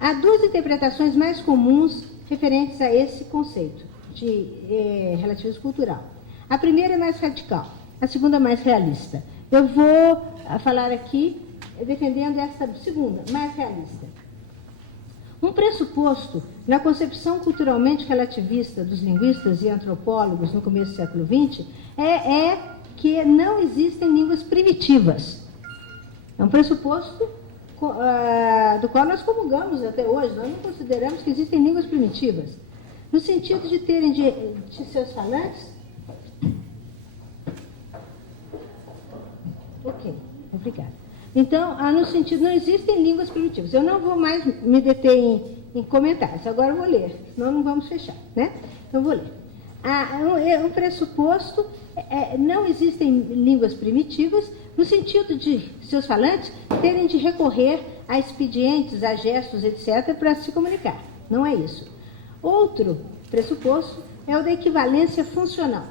Há duas interpretações mais comuns referentes a esse conceito de relativismo cultural. A primeira é mais radical, a segunda é mais realista. Eu vou falar aqui defendendo essa segunda, mais realista. Um pressuposto na concepção culturalmente relativista dos linguistas e antropólogos no começo do século XX é que não existem línguas primitivas. É um pressuposto do qual nós comungamos até hoje. Nós não consideramos que existem línguas primitivas, no sentido de terem de seus falantes. Ok, obrigada. Então, no sentido, não existem línguas primitivas. Eu não vou mais me deter em comentários, agora eu vou ler, senão não vamos fechar, né? Então, vou ler. Um pressuposto, não existem línguas primitivas, no sentido de seus falantes terem de recorrer a expedientes, a gestos, etc., para se comunicar. Não é isso. Outro pressuposto é o da equivalência funcional.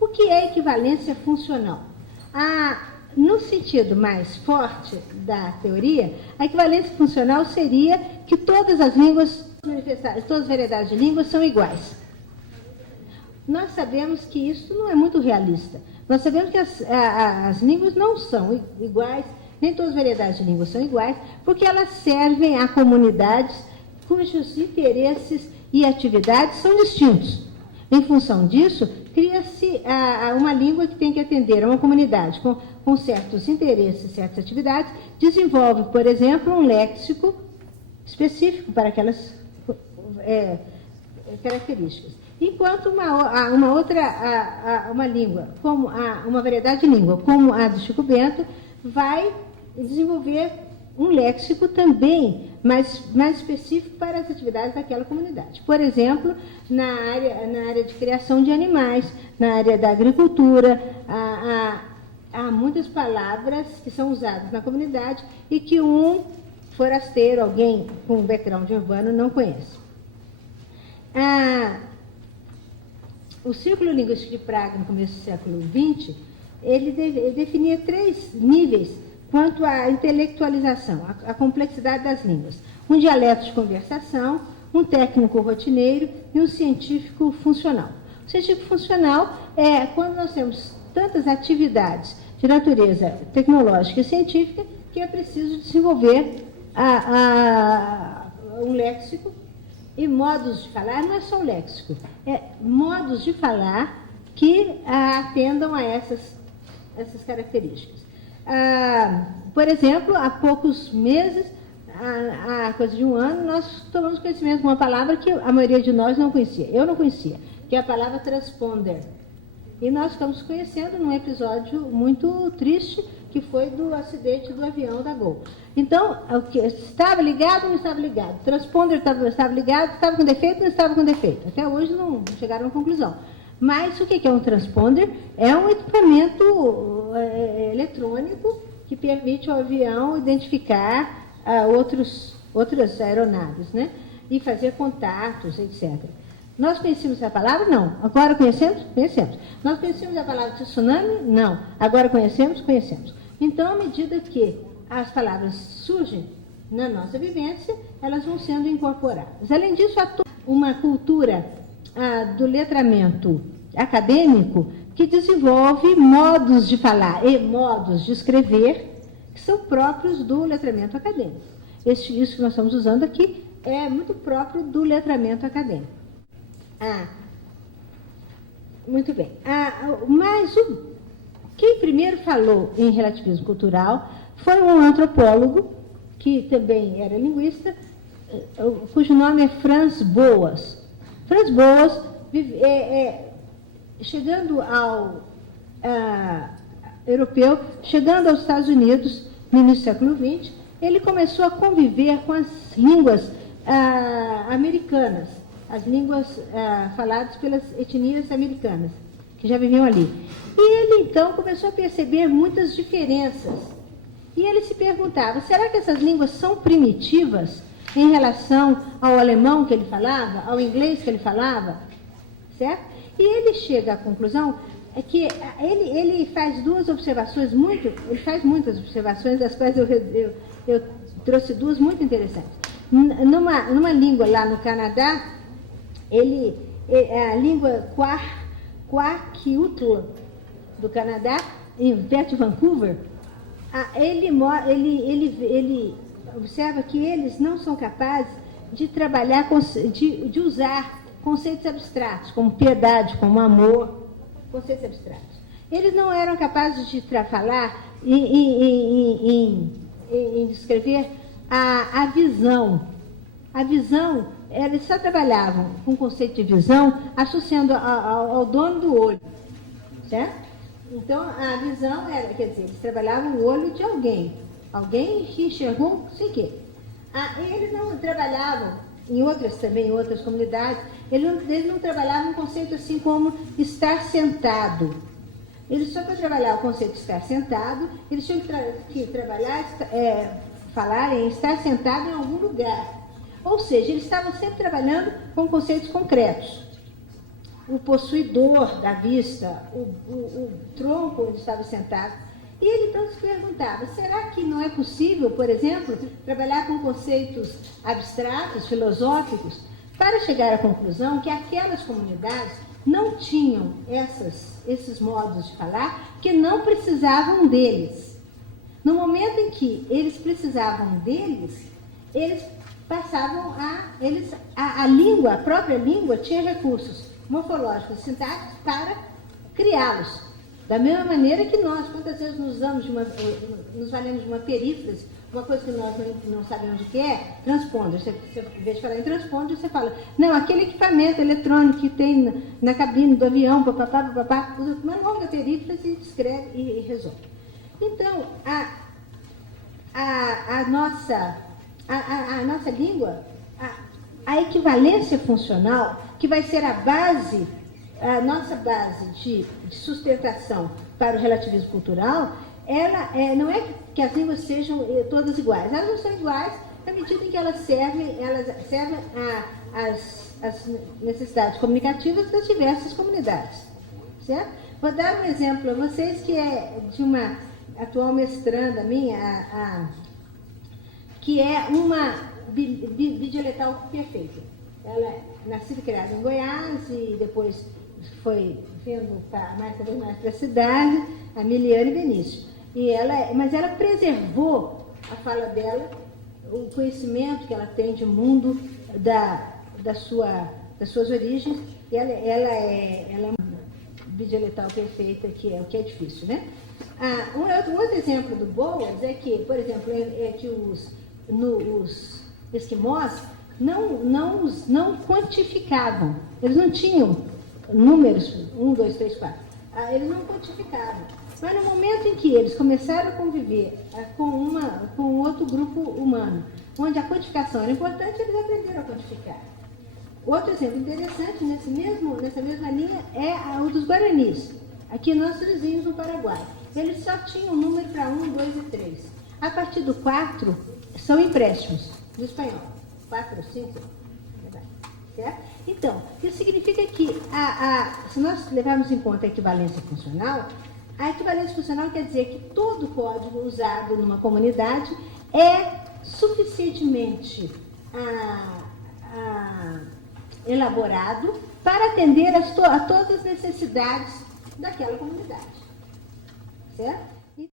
O que é equivalência funcional? No sentido mais forte da teoria, a equivalência funcional seria que todas as línguas manifestadas, todas as variedades de línguas são iguais. Nós sabemos que isso não é muito realista. Nós sabemos que as línguas não são iguais, nem todas as variedades de línguas são iguais, porque elas servem a comunidades cujos interesses e atividades são distintos. Em função disso, cria-se uma língua que tem que atender a uma comunidade com certos interesses, certas atividades, desenvolve, por exemplo, um léxico específico para aquelas características. Enquanto uma língua, como uma variedade de língua, como a do Chico Bento, vai desenvolver um léxico também mais específico para as atividades daquela comunidade. Por exemplo, na área de criação de animais, na área da agricultura, há muitas palavras que são usadas na comunidade e que um forasteiro, alguém com background urbano, não conhece. O Círculo Linguístico de Praga, no começo do século XX, ele definia 3 níveis quanto à intelectualização, à complexidade das línguas. Um dialeto de conversação, um técnico rotineiro e um científico funcional. O científico funcional é quando nós temos tantas atividades de natureza tecnológica e científica que é preciso desenvolver um léxico e modos de falar. Não é só o léxico, é modos de falar que atendam a essas características. Por exemplo, há poucos meses, há coisa de um ano, nós tomamos conhecimento de uma palavra que a maioria de nós não conhecia. Eu não conhecia, que é a palavra transponder. E nós estamos conhecendo num episódio muito triste, que foi do acidente do avião da Gol. Então, estava ligado ou não estava ligado? Transponder estava ligado, estava com defeito ou não estava com defeito? Até hoje não chegaram à conclusão. Mas o que é um transponder? É um equipamento eletrônico que permite ao avião identificar outras aeronaves, né? E fazer contatos, etc. Nós conhecemos a palavra? Não. Agora conhecemos? Conhecemos. Nós conhecemos a palavra tsunami? Não. Agora conhecemos? Conhecemos. Então, à medida que as palavras surgem na nossa vivência, elas vão sendo incorporadas. Além disso, há uma cultura do letramento acadêmico que desenvolve modos de falar e modos de escrever que são próprios do letramento acadêmico. Isso que nós estamos usando aqui é muito próprio do letramento acadêmico. Muito bem. Mas quem primeiro falou em relativismo cultural foi um antropólogo, que também era linguista, cujo nome é Franz Boas. Franz Boas, chegando ao europeu, chegando aos Estados Unidos no início do século XX, ele começou a conviver com as línguas americanas, as línguas faladas pelas etnias americanas, que já viviam ali. E ele, então, começou a perceber muitas diferenças. E ele se perguntava, será que essas línguas são primitivas em relação ao alemão que ele falava, ao inglês que ele falava? Certo? E ele chega à conclusão que ele faz duas observações ele faz muitas observações, das quais eu trouxe duas muito interessantes. numa língua lá no Canadá, a língua Kwakiutl do Canadá, perto de Vancouver, ele observa que eles não são capazes de trabalhar, de usar conceitos abstratos, como piedade, como amor, conceitos abstratos. Eles não eram capazes de falar em descrever a visão. A visão, eles só trabalhavam com o conceito de visão associando ao dono do olho, certo? Então, a visão era, quer dizer, eles trabalhavam o olho de alguém que enxergou, não sei o quê. Eles não trabalhavam, em outras comunidades, eles não trabalhavam um conceito assim como estar sentado. Eles só para trabalhar o conceito de estar sentado, eles tinham que falar em estar sentado em algum lugar. Ou seja, eles estavam sempre trabalhando com conceitos concretos. O possuidor da vista, o tronco onde estava sentado. E ele então se perguntava, será que não é possível, por exemplo, trabalhar com conceitos abstratos, filosóficos, para chegar à conclusão que aquelas comunidades não tinham esses modos de falar, que não precisavam deles. No momento em que eles precisavam deles, eles passavam a língua, a própria língua, tinha recursos morfológicos, sintáticos para criá-los. Da mesma maneira que nós, quantas vezes nos valemos de uma perífrase, uma coisa que nós não sabemos o que é, transponder. Em vez de falar em transponder, você fala, não, aquele equipamento eletrônico que tem na cabine do avião, papapá, usa uma longa perífrase e escreve e resolve. Então, a nossa língua, a equivalência funcional, que vai ser a nossa base de sustentação para o relativismo cultural, ela não é que as línguas sejam todas iguais. Elas não são iguais na medida em que elas servem às necessidades comunicativas das diversas comunidades. Certo? Vou dar um exemplo a vocês que é de uma atual mestranda minha, que é uma bidialetal perfeita. Ela é nascida e criada em Goiás e depois foi vindo cada vez mais para a cidade, a Miliane Benício. Mas ela preservou a fala dela, o conhecimento que ela tem de mundo, das suas origens, e ela é uma bidialetal perfeita, que é o que é difícil, né? Um outro exemplo do Boas é que, por exemplo, os esquimós não quantificavam, eles não tinham números 1, 2, 3, 4, eles não quantificavam. Mas no momento em que eles começaram a conviver com outro grupo humano, onde a quantificação era importante, eles aprenderam a quantificar. Outro exemplo interessante nessa mesma linha é o dos Guaranis, aqui nossos vizinhos no Paraguai. Eles só tinham número para 1, 2 e 3. A partir do 4, são empréstimos do espanhol. 4, 5, certo? Então, isso significa que, se nós levarmos em conta a equivalência funcional, a equivalência funcional quer dizer que todo código usado numa comunidade é suficientemente elaborado para atender a todas as necessidades daquela comunidade. Certo?